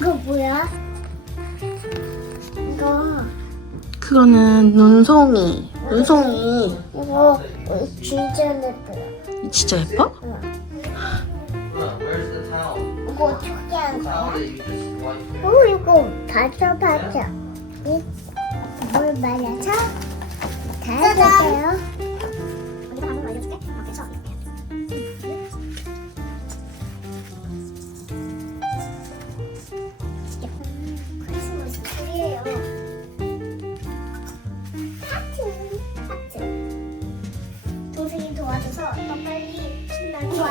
이거 뭐야? 이거 그거는 눈송이. 눈송이. 이거 어, 진짜 예뻐요. 진짜 예뻐? 이거 어떻게 한 거야? Towel that you just wiped. 어 이거 받쳐 받쳐. 이물 말려서 다 해주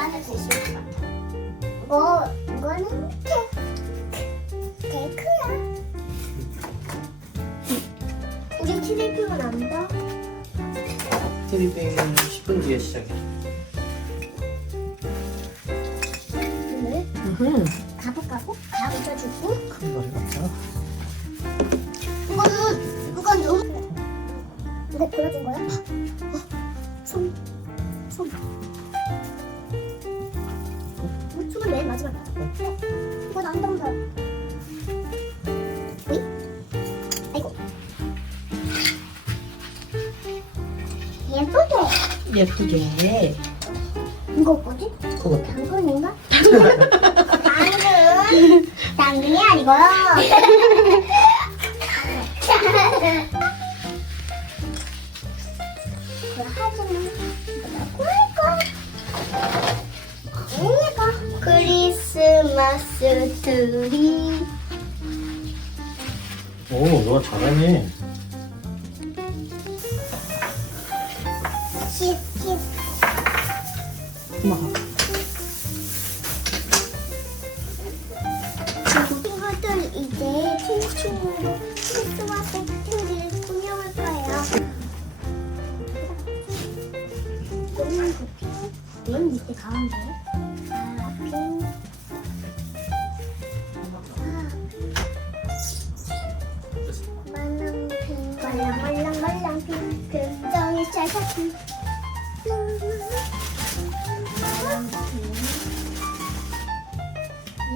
도와줄 수 있을 것 같아. 이거 이거는 케이크. 케이크야. 우리 트리핑은 안 봐? 트리핑은 10분 뒤에 시작해. 음. 가볼까고? 다 붙여주고. 큰 거리 같아. 이거는 이건 너무. 이거 골라준 거야? 이거? 아이고. 예쁘게. 예쁘게. 이거 뭐지? 그거 당근인가? 당근. 당근이 아니고요. 크리스마스 트리 오, 너가 잘하네. 킵킵 친구들 이제 층층으로 크리스마스 트리를 꾸며볼 거예요. 맨 밑에 가운데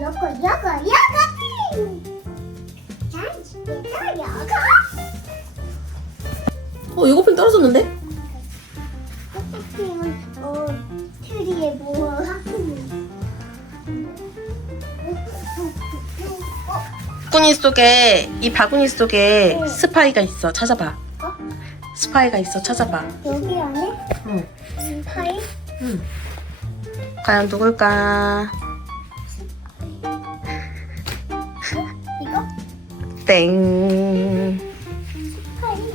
요거 요거 요거 잔치가 요거 어, 요거핀 떨어졌는데? 어 트리에 뭐 하는 바구니 속에 이 바구니 속에 응. 스파이가 있어. 찾아봐. 어? 스파이가 있어. 찾아봐. 여기 안에 응. 스파이 응. 과연 누굴까? 이거 땡. 스파이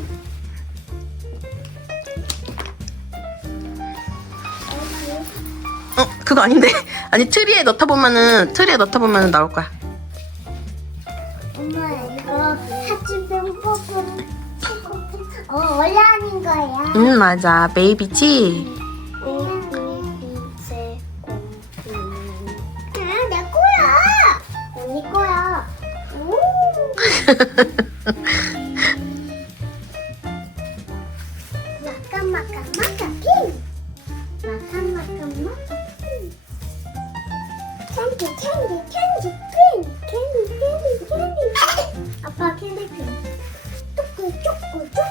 어, 그거 아닌데. 아니 트리에 넣다 보면은 트리에 넣다 보면은 나올 거야. 엄마 이거 하트병 뽑은 어 아닌 거야 응, 맞아. 베이비지. 베이비새 아내 거야 언니 거야 오 마카 마카 마카 핑 마카 마카 마카 핑 캔디 캔디 캔디 핑 캔디 캔디 캔디 아빠 캔디 핑 쪼꼬 쪼꼬 쪼꼬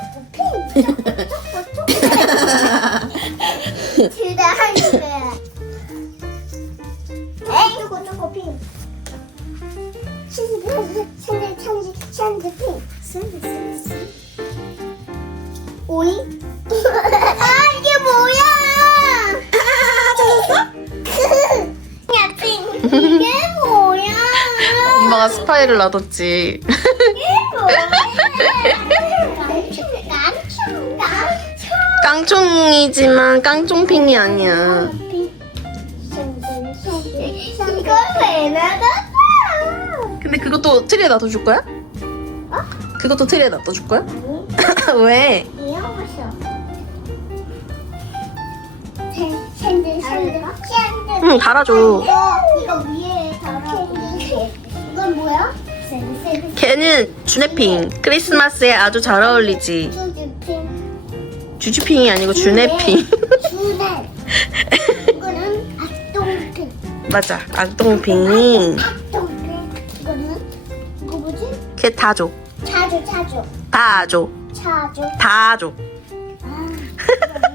스파이를 놔뒀지. 깡총 깡총 깡총이지만 깡총핑이 아니야. 이걸 왜 나갔어? 근데 그것도 트리에 놔둬줄 거야? 어? 그것도 트리에 놔둬줄 거야? 왜? 이런. 응, 달아줘. 이거 위에. 이건 뭐야? 걔는 주네핑. 크리스마스에 아주 잘 어울리지. 쭈쭈핑. 주주핑이 아니고 주네핑. 주네. 이거는 악동핑. 맞아. 악동핑. 악동핑. 이거는 걔다 줘. 자주 자주 다 줘. 자주 다 줘. 아